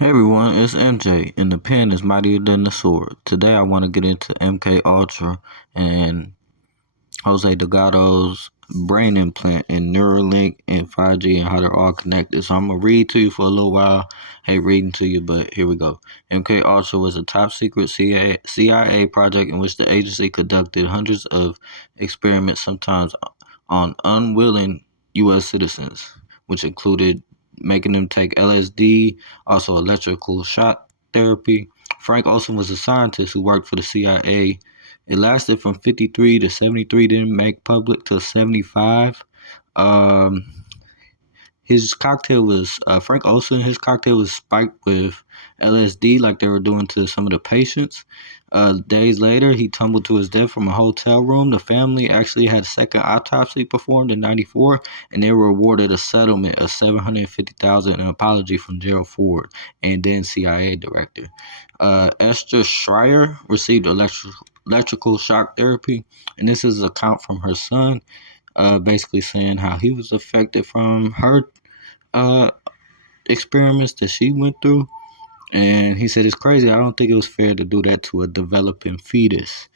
Hey everyone, it's MJ, and the pen is mightier than the sword. Today I want to get into MK Ultra and Jose Delgado's brain implant and Neuralink and 5G and how they're all connected. So I'm gonna read to you for a little while. Hate reading to you, but here we go. MK Ultra was a top secret CIA project in which the agency conducted hundreds of experiments, sometimes on unwilling U.S. citizens, which included making them take LSD, also electrical shock therapy. Frank Olson was a scientist who worked for the CIA. It lasted from 53 to 73, didn't make public till 75. Um, his cocktail was Frank Olson. His cocktail was spiked with LSD, like they were doing to some of the patients. Days later, he tumbled to his death from a hotel room. The family actually had a second autopsy performed in '94, and they were awarded a settlement of $750,000 and an apology from Gerald Ford and then CIA director. Esther Schreier received electrical shock therapy, and this is an account from her son, basically saying how he was affected from her uh, experiments that she went through. And he said it's crazy. I don't think it was fair to do that to a developing fetus.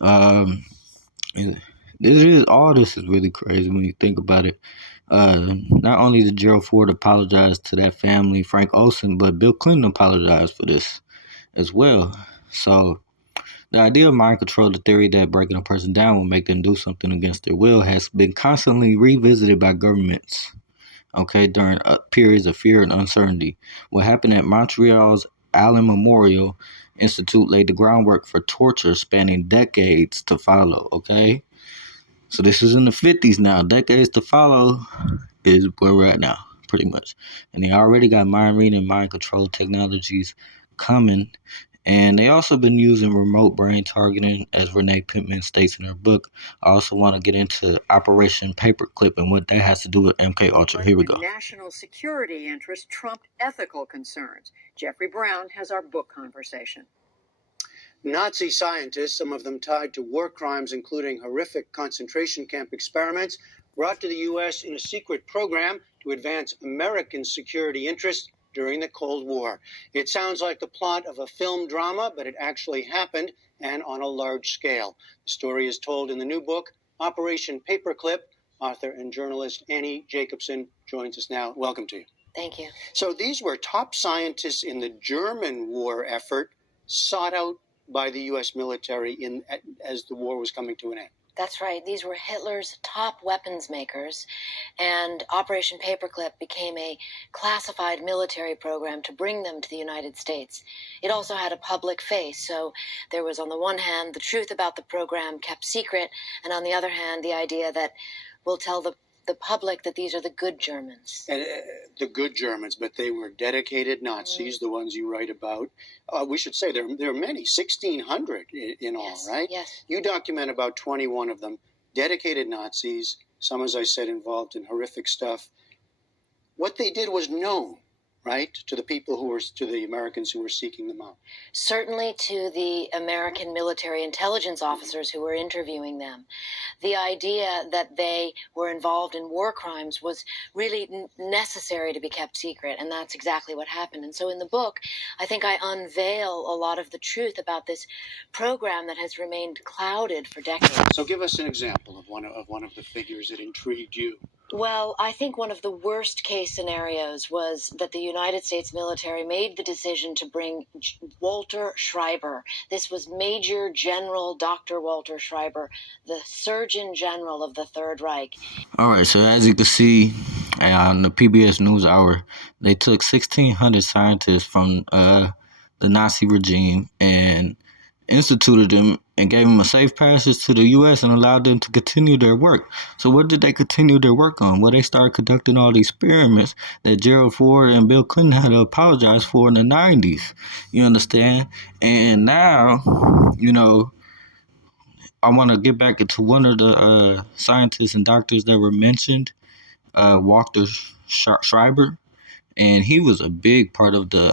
Um, this is really crazy when you think about it. Not only did Gerald Ford apologize to that family, Frank Olson, but Bill Clinton apologized for this as well. So the idea of mind control, the theory that breaking a person down will make them do something against their will, has been constantly revisited by governments, okay, during periods of fear and uncertainty. What happened at Montreal's Allen Memorial Institute laid the groundwork for torture spanning decades to follow, okay? So this is in the 50s now. Decades to follow is where we're at now, pretty much. And they already got mind reading and mind control technologies coming. And they also been using remote brain targeting, as Renee Pittman states in her book. I also want to get into Operation Paperclip and what that has to do with MK Ultra. Here we go. National security interests trumped ethical concerns. Jeffrey Brown has our book conversation. Nazi scientists, some of them tied to war crimes, including horrific concentration camp experiments, brought to the U.S. in a secret program to advance American security interests during the Cold War. It sounds like the plot of a film drama, but it actually happened, and on a large scale. The story is told in the new book, Operation Paperclip. Author and journalist Annie Jacobson joins us now. Welcome to you. Thank you. So these were top scientists in the German war effort, sought out by the U.S. military as the war was coming to an end. That's right. These were Hitler's top weapons makers, and Operation Paperclip became a classified military program to bring them to the United States. It also had a public face, so there was, on the one hand, the truth about the program kept secret, and on the other hand, the idea that we'll tell the public that these are the good Germans. And, the good Germans, but they were dedicated Nazis, the ones you write about. We should say there are many, 1,600 in all, Yes, right? yes. You document about 21 of them, dedicated Nazis, some, as I said, involved in horrific stuff. What they did was known, right, to the people to the Americans who were seeking them out. Certainly to the American military intelligence officers who were interviewing them. The idea that they were involved in war crimes was really necessary to be kept secret, and that's exactly what happened. And so in the book, I think I unveil a lot of the truth about this program that has remained clouded for decades. So give us an example of one of the figures that intrigued you. Well, I think one of the worst case scenarios was that the United States military made the decision to bring Walter Schreiber. This was Major General Dr. Walter Schreiber, the Surgeon General of the Third Reich. All right, so as you can see on the PBS NewsHour, they took 1,600 scientists from the Nazi regime and instituted them and gave them a safe passage to the U.S. and allowed them to continue their work. So what did they continue their work on? Well, they started conducting all these experiments that Gerald Ford and Bill Clinton had to apologize for in the 90s. You understand? And now, I want to get back into one of the scientists and doctors that were mentioned, Walter Schreiber, and he was a big part of the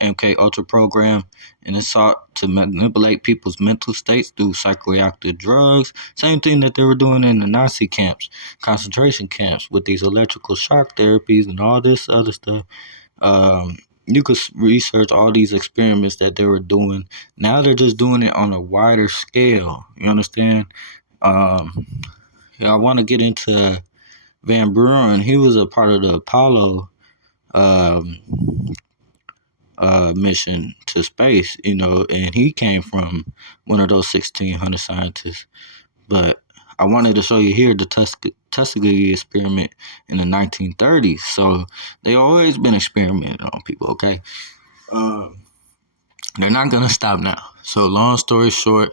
MK Ultra program, and it sought to manipulate people's mental states through psychoactive drugs. Same thing that they were doing in the Nazi camps, concentration camps, with these electrical shock therapies and all this other stuff. you could research all these experiments that they were doing. Now they're just doing it on a wider scale. You understand? Yeah, I want to get into Van Buren. He was a part of the Apollo um, mission to space, and he came from one of those 1,600 scientists. But I wanted to show you here the Tuskegee experiment in the 1930s. So they always been experimenting on people, okay? They're not going to stop now. So long story short,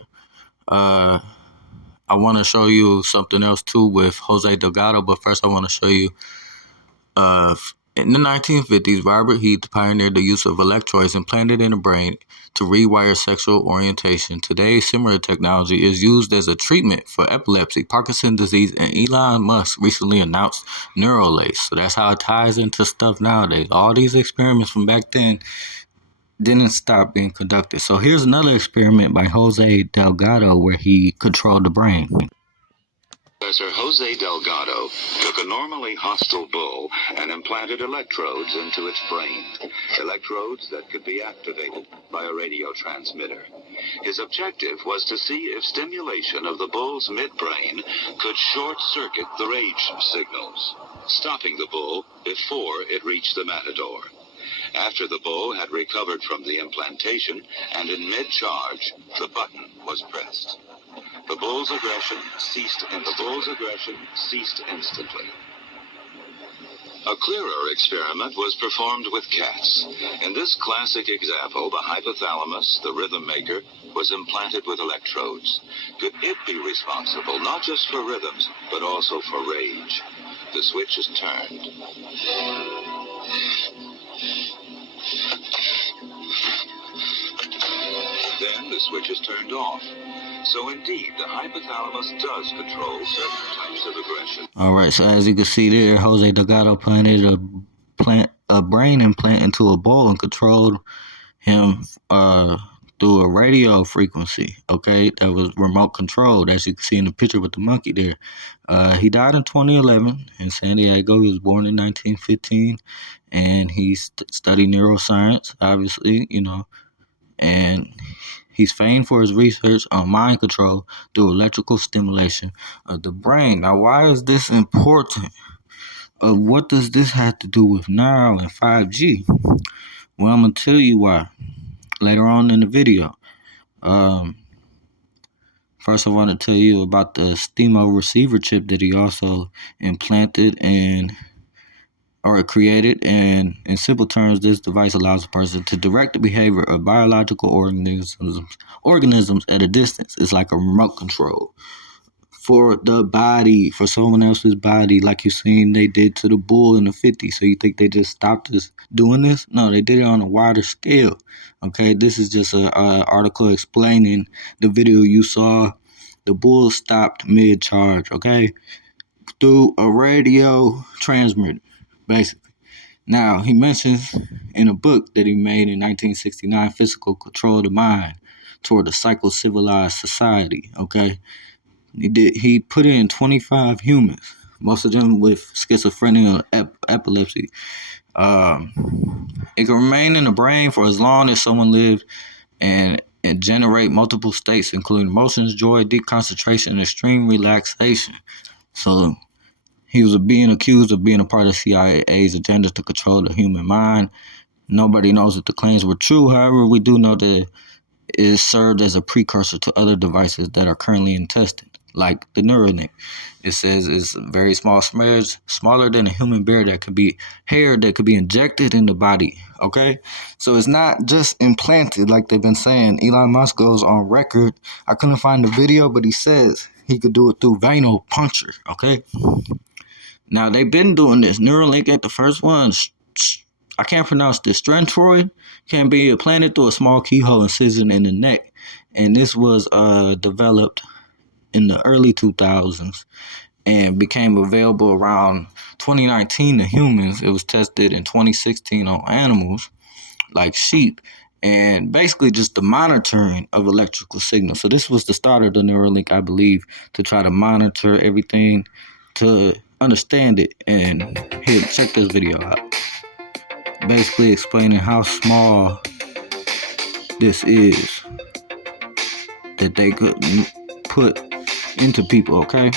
I want to show you something else too with Jose Delgado. But first I want to show you in the 1950s, Robert Heath pioneered the use of electrodes implanted in the brain to rewire sexual orientation. Today, similar technology is used as a treatment for epilepsy, Parkinson's disease, and Elon Musk recently announced Neuralink. So that's how it ties into stuff nowadays. All these experiments from back then didn't stop being conducted. So here's another experiment by Jose Delgado where he controlled the brain. Professor Jose Delgado took a normally hostile bull and implanted electrodes into its brain, electrodes that could be activated by a radio transmitter. His objective was to see if stimulation of the bull's midbrain could short-circuit the rage signals, stopping the bull before it reached the matador. After the bull had recovered from the implantation and in mid-charge, the button was pressed. The bull's aggression ceased instantly. A clearer experiment was performed with cats. In this classic example, the hypothalamus, the rhythm maker, was implanted with electrodes. Could it be responsible not just for rhythms, but also for rage? The switch is turned. Then the switch is turned off. So indeed, the hypothalamus does control certain types of aggression. All right, so as you can see there, Jose Delgado planted a brain implant into a bull and controlled him through a radio frequency, okay, that was remote controlled, as you can see in the picture with the monkey there. He died in 2011 in San Diego. He was born in 1915, and he studied neuroscience, obviously, and he's famed for his research on mind control through electrical stimulation of the brain. Now, why is this important? What does this have to do with now and 5G? Well, I'm going to tell you why later on in the video. First, I want to tell you about the STEMO receiver chip that he also implanted or created, and in simple terms, this device allows a person to direct the behavior of biological organisms at a distance. It's like a remote control for the body, for someone else's body, like you seen they did to the bull in the 50s. So you think they just stopped doing this? No, they did it on a wider scale. Okay, this is just an article explaining the video you saw. The bull stopped mid-charge, okay, through a radio transmitter, basically. Now, he mentions in a book that he made in 1969, Physical Control of the Mind Toward a Psycho-Civilized Society, okay? He put in 25 humans, most of them with schizophrenia and epilepsy. It can remain in the brain for as long as someone lived and generate multiple states, including emotions, joy, deep concentration, and extreme relaxation. So he was being accused of being a part of CIA's agenda to control the human mind. Nobody knows if the claims were true. However, we do know that it served as a precursor to other devices that are currently in testing, like the Neuralink. It says it's very small smudge, smaller than a human hair that could be injected in the body, okay? So it's not just implanted like they've been saying. Elon Musk goes on record. I couldn't find the video, but he says he could do it through venipuncture, okay? Now, they've been doing this. Neuralink ain't the first one. I can't pronounce this. Strentroid can be implanted through a small keyhole incision in the neck. And this was developed in the early 2000s and became available around 2019 to humans. It was tested in 2016 on animals like sheep, and basically just the monitoring of electrical signals. So this was the start of the Neuralink, I believe, to try to monitor everything, to understand it. And here, check this video out. basically explaining how small this is that they could put into people, okay?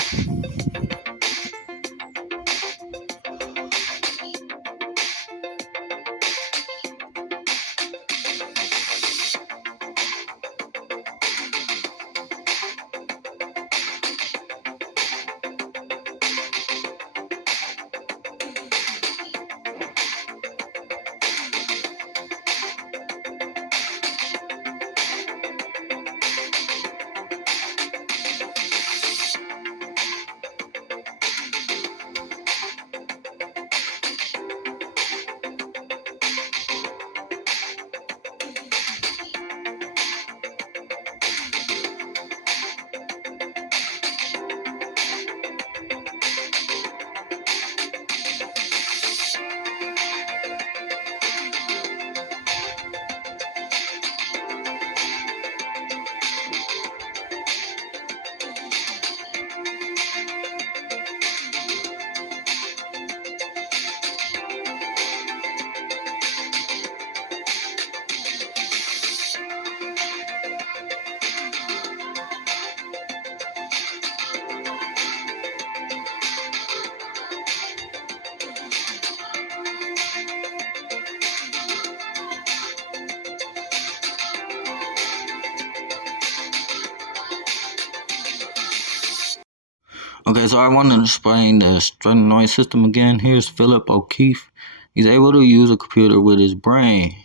Okay, so I want to explain the strenoid system again. Here's Philip O'Keefe. He's able to use a computer with his brain,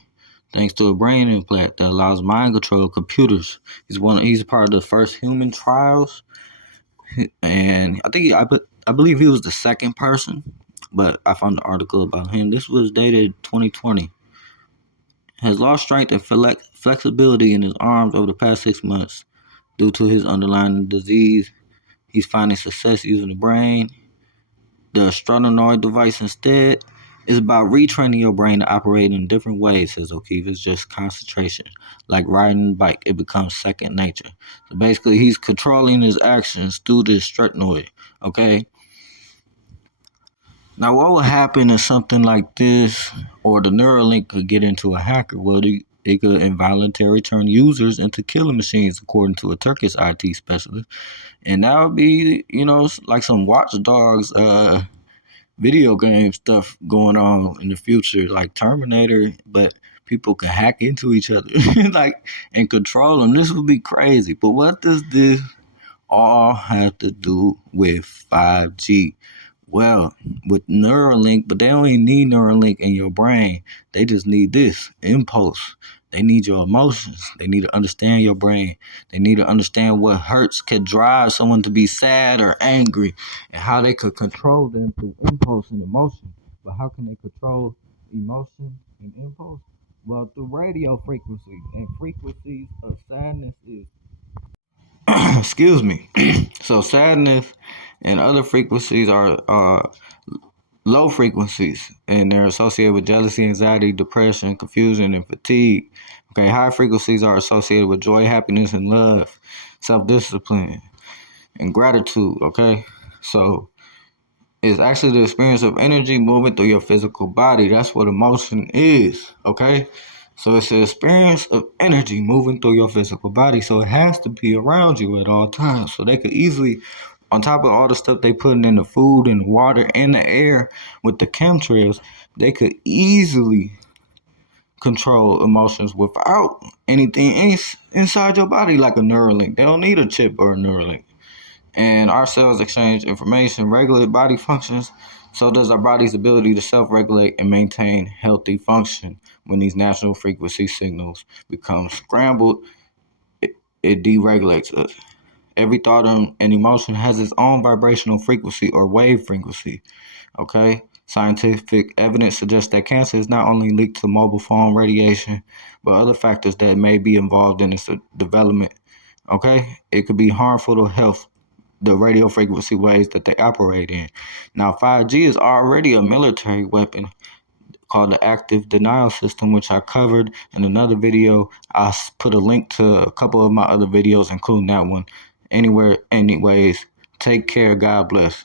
thanks to a brain implant that allows mind control of computers. He's part of the first human trials, and I believe he was the second person, but I found an article about him. This was dated 2020. Has lost strength and flexibility in his arms over the past 6 months due to his underlying disease. He's finding success using the brain. The strenoid device instead is about retraining your brain to operate in different ways, says O'Keefe. It's just concentration. Like riding a bike, it becomes second nature. So basically, he's controlling his actions through this strenoid, okay? Now, what would happen if something like this or the Neuralink could get into a hacker? Well, it could involuntarily turn users into killing machines, according to a Turkish IT specialist. And that would be, like some watchdogs video game stuff going on in the future, like Terminator, but people can hack into each other like and control them. This would be crazy. But what does this all have to do with 5G? Well, with Neuralink, but they don't even need Neuralink in your brain. They just need this impulse. They need your emotions. They need to understand your brain. They need to understand what hurts could drive someone to be sad or angry and how they could control them through impulse and emotion. But how can they control emotion and impulse? Well, through radio frequencies, and frequencies of sadness is excuse me. So sadness and other frequencies are low frequencies, and they're associated with jealousy, anxiety, depression, confusion, and fatigue. Okay, high frequencies are associated with joy, happiness, and love, self-discipline, and gratitude. Okay, so it's actually the experience of energy moving through your physical body. That's what emotion is. Okay, so it's the experience of energy moving through your physical body. So it has to be around you at all times. So they could easily, on top of all the stuff they putting in the food and water and the air with the chemtrails, they could easily control emotions without anything inside your body, like a Neuralink. They don't need a chip or a Neuralink. And our cells exchange information, regulate body functions. So does our body's ability to self-regulate and maintain healthy function. When these natural frequency signals become scrambled, it deregulates us. Every thought and emotion has its own vibrational frequency or wave frequency. Okay? Scientific evidence suggests that cancer is not only linked to mobile phone radiation, but other factors that may be involved in its development. Okay? It could be harmful to health, the radio frequency waves that they operate in. Now, 5G is already a military weapon called the active denial system, which I covered in another video. I'll put a link to a couple of my other videos, including that one. Anyways, take care. God bless.